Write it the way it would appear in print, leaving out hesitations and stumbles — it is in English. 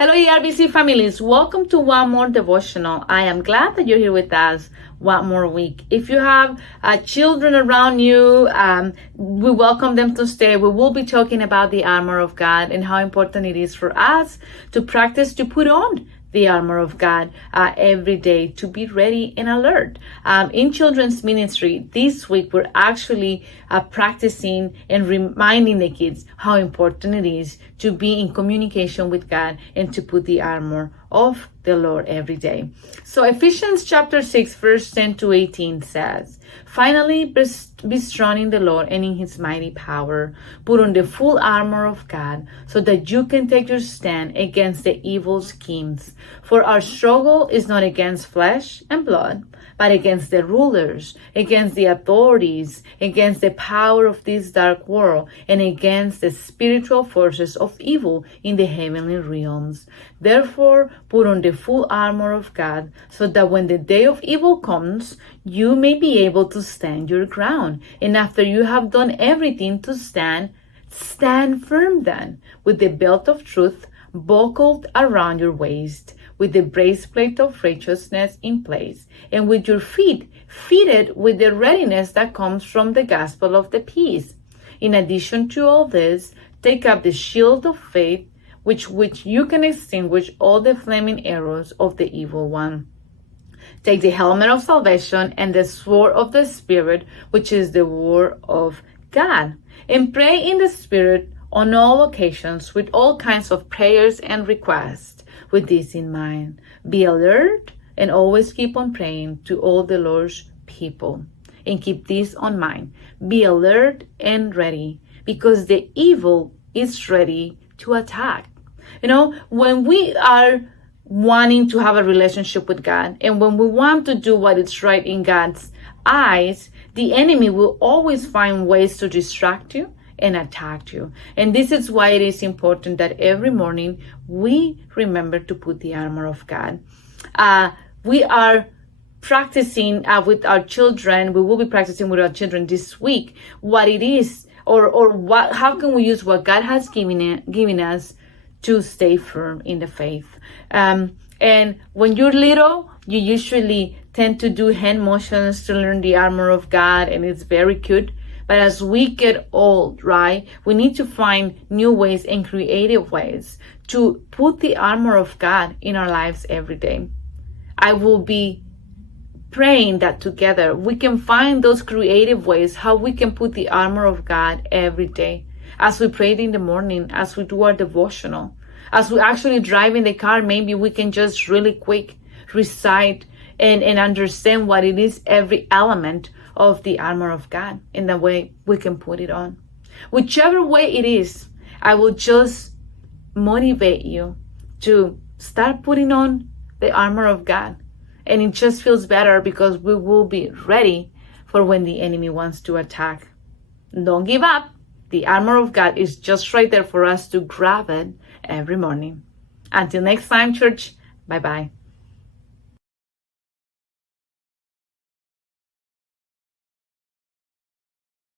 Hello, ERBC families. Welcome to one more devotional. I am glad that you're here with us one more week. If you have children around you, we welcome them to stay. We will be talking about the armor of God and how important it is for us to practice to put on the armor of God every day to be ready and alert. In children's ministry this week, we're actually practicing and reminding the kids how important it is to be in communication with God and to put the armor of the Lord every day. So Ephesians chapter 6 verse 10 to 18 says, "Finally, be strong in the Lord and in his mighty power. Put on the full armor of God so that you can take your stand against the evil schemes. For our struggle is not against flesh and blood, but against the rulers, against the authorities, against the power of this dark world, and against the spiritual forces of evil in the heavenly realms. Therefore, put on the full armor of God, so that when the day of evil comes, you may be able to stand your ground. And after you have done everything to stand firm then, with the belt of truth buckled around your waist, with the breastplate of righteousness in place, and with your feet fitted with the readiness that comes from the gospel of the peace. In addition to all this, take up the shield of faith, which you can extinguish all the flaming arrows of the evil one. Take the helmet of salvation and the sword of the Spirit, which is the word of God, and pray in the Spirit on all occasions with all kinds of prayers and requests. With this in mind, be alert and always keep on praying to all the Lord's people. And keep this on mind. Be alert and ready, because the evil is ready to attack." You know, when we are wanting to have a relationship with God, and when we want to do what is right in God's eyes, the enemy will always find ways to distract you and attack you. And this is why it is important that every morning we remember to put the armor of God. We are practicing with our children. We will be practicing with our children this week what it is, or what, how can we use what God has given us to stay firm in the faith. And when you're little, you usually tend to do hand motions to learn the armor of God, and it's very cute. But as we get old, right, we need to find new ways and creative ways to put the armor of God in our lives every day. I will be praying that together we can find those creative ways how we can put the armor of God every day. As we pray in the morning, as we do our devotional, as we actually drive in the car, maybe we can just really quick recite and understand what it is, every element of the armor of God, in the way we can put it on. Whichever way it is, I will just motivate you to start putting on the armor of God. And it just feels better because we will be ready for when the enemy wants to attack. Don't give up. The armor of God is just right there for us to grab it every morning. Until next time, church, bye-bye.